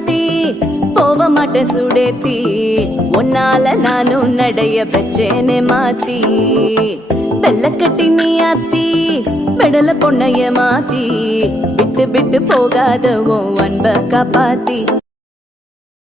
மாத்தி போக மாட்டேன் சுடேத்தி உன்னால நானும் நடைய பெச்சேனே மாத்தி வெள்ளக்கட்டி நீ ஆத்தி பெடல பொண்ணைய மாத்தி விட்டு விட்டு போகாத உன் அன்ப காப்பாத்தி